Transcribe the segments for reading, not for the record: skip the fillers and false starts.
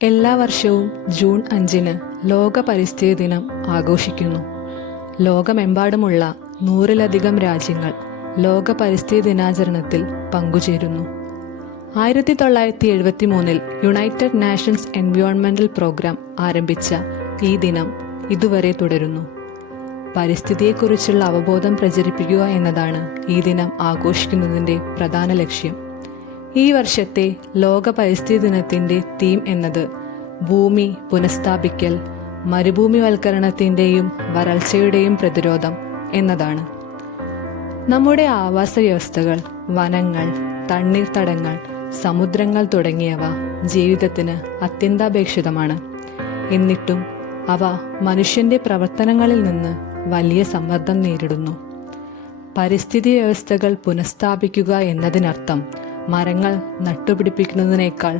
എല്ലാ വർഷവും ജൂൺ 5-ന് ലോക പരിസ്ഥിതി ദിനം ആഘോഷിക്കുന്നു. ലോകമെമ്പാടുമുള്ള 100-ലധികം രാജ്യങ്ങൾ ലോക പരിസ്ഥിതി ദിനാചരണത്തിൽ പങ്കുചേരുന്നു. 1973 യുണൈറ്റഡ് നേഷൻസ് എൻവയോൺമെന്റൽ പ്രോഗ്രാം ആരംഭിച്ച ഈ ദിനം ഇതുവരെ തുടരുന്നു. പരിസ്ഥിതിയെക്കുറിച്ചുള്ള അവബോധം പ്രചരിപ്പിക്കുക എന്നതാണ് ഈ ദിനം ആഘോഷിക്കുന്നതിൻ്റെ പ്രധാന ലക്ഷ്യം. ഈ വർഷത്തെ ലോക പരിസ്ഥിതി ദിനത്തിൻ്റെ തീം എന്നത് ഭൂമി പുനഃസ്ഥാപിക്കൽ, മരുഭൂമിവൽക്കരണത്തിൻ്റെയും വരൾച്ചയുടെയും പ്രതിരോധം എന്നതാണ്. നമ്മുടെ ആവാസ വ്യവസ്ഥകൾ, വനങ്ങൾ, തണ്ണീർത്തടങ്ങൾ, സമുദ്രങ്ങൾ തുടങ്ങിയവ ജീവിതത്തിന് അത്യന്താപേക്ഷിതമാണ്. എന്നിട്ടും അവ മനുഷ്യന്റെ പ്രവർത്തനങ്ങളിൽ നിന്ന് വലിയ സമ്മർദ്ദം നേരിടുന്നു. പരിസ്ഥിതി വ്യവസ്ഥകൾ പുനഃസ്ഥാപിക്കുക എന്നതിനർത്ഥം മരങ്ങൾ നട്ടുപിടിപ്പിക്കുന്നതിനേക്കാൾ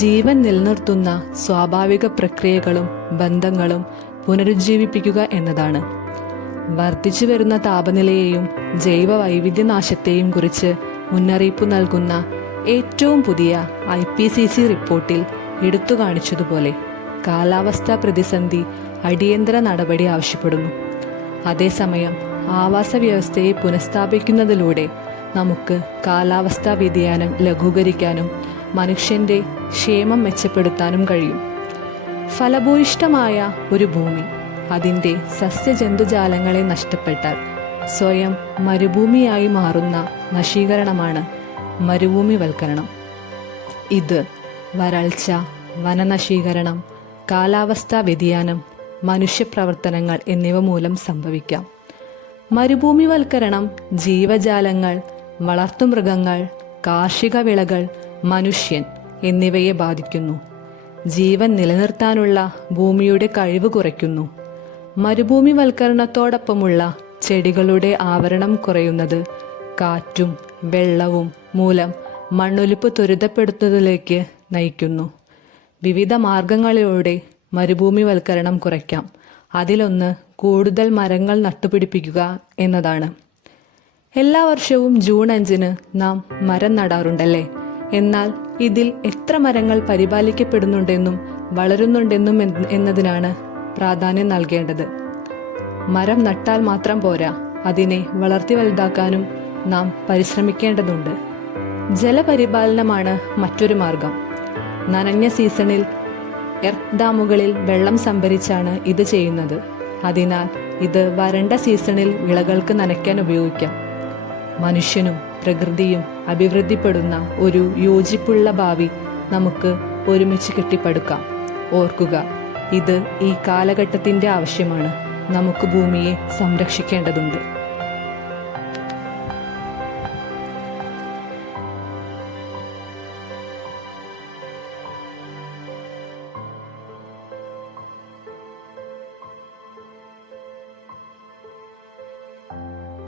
ജീവൻ നിലനിർത്തുന്ന സ്വാഭാവിക പ്രക്രിയകളും ബന്ധങ്ങളും പുനരുജ്ജീവിപ്പിക്കുക എന്നതാണ്. വർദ്ധിച്ചു വരുന്ന താപനിലയെയും ജൈവ വൈവിധ്യനാശത്തെയും കുറിച്ച് മുന്നറിയിപ്പ് നൽകുന്ന ഏറ്റവും പുതിയ IPCC റിപ്പോർട്ടിൽ എടുത്തു കാണിച്ചതുപോലെ കാലാവസ്ഥാ പ്രതിസന്ധി അടിയന്തര നടപടി ആവശ്യപ്പെടുന്നു. അതേസമയം ആവാസ വ്യവസ്ഥയെ പുനഃസ്ഥാപിക്കുന്നതിലൂടെ നമുക്ക് കാലാവസ്ഥാ വ്യതിയാനം ലഘൂകരിക്കാനും മനുഷ്യന്റെ ക്ഷേമം മെച്ചപ്പെടുത്താനും കഴിയും. ഫലഭൂയിഷ്ഠമായ ഒരു ഭൂമി അതിൻ്റെ സസ്യജന്തുജാലങ്ങളെ നഷ്ടപ്പെട്ടാൽ സ്വയം മരുഭൂമിയായി മാറുന്ന നശീകരണമാണ് മരുഭൂമിവൽക്കരണം. ഇത് വരൾച്ച, വനനശീകരണം, കാലാവസ്ഥാ വ്യതിയാനം, മനുഷ്യപ്രവർത്തനങ്ങൾ എന്നിവ മൂലം സംഭവിക്കാം. മരുഭൂമിവൽക്കരണം ജീവജാലങ്ങൾ, വളർത്തുമൃഗങ്ങൾ, കാർഷിക വിളകൾ, മനുഷ്യൻ എന്നിവയെ ബാധിക്കുന്നു. ജീവൻ നിലനിർത്താനുള്ള ഭൂമിയുടെ കഴിവ് കുറയ്ക്കുന്നു. മരുഭൂമിവൽക്കരണത്തോടൊപ്പമുള്ള ചെടികളുടെ ആവരണം കുറയുന്നത് കാറ്റും വെള്ളവും മൂലം മണ്ണൊലിപ്പ് ത്വരിതപ്പെടുത്തുന്നതിലേക്ക് നയിക്കുന്നു. വിവിധ മാർഗങ്ങളിലൂടെ മരുഭൂമിവൽക്കരണം കുറയ്ക്കാം. അതിലൊന്ന് കൂടുതൽ മരങ്ങൾ നട്ടുപിടിപ്പിക്കുക എന്നതാണ്. എല്ലാ വർഷവും ജൂൺ 5-ന് നാം മരം നടാറുണ്ടല്ലേ? എന്നാൽ ഇതിൽ എത്ര മരങ്ങൾ പരിപാലിക്കപ്പെടുന്നുണ്ടെന്നും വളരുന്നുണ്ടെന്നും എന്നതിനാണ് പ്രാധാന്യം നൽകേണ്ടത്. മരം നട്ടാൽ മാത്രം പോരാ, അതിനെ വളർത്തി വലുതാക്കാനും നാം പരിശ്രമിക്കേണ്ടതുണ്ട്. ജലപരിപാലനമാണ് മറ്റൊരു മാർഗം. നനഞ്ഞ സീസണിൽ എർത്ത് ഡാമുകളിൽ വെള്ളം സംഭരിച്ചാണ് ഇത് ചെയ്യുന്നത്. അതിനാൽ ഇത് വരണ്ട സീസണിൽ വിളകൾക്ക് നനയ്ക്കാൻ ഉപയോഗിക്കാം. മനുഷ്യനും പ്രകൃതിയും അഭിവൃദ്ധിപ്പെടുന്ന ഒരു യോജിപ്പുള്ള ഭാവി നമുക്ക് ഒരുമിച്ച് കെട്ടിപ്പടുക്കാം. ഓർക്കുക, ഇത് ഈ കാലഘട്ടത്തിൻ്റെ ആവശ്യമാണ്. നമുക്ക് ഭൂമിയെ സംരക്ഷിക്കേണ്ടതുണ്ട്.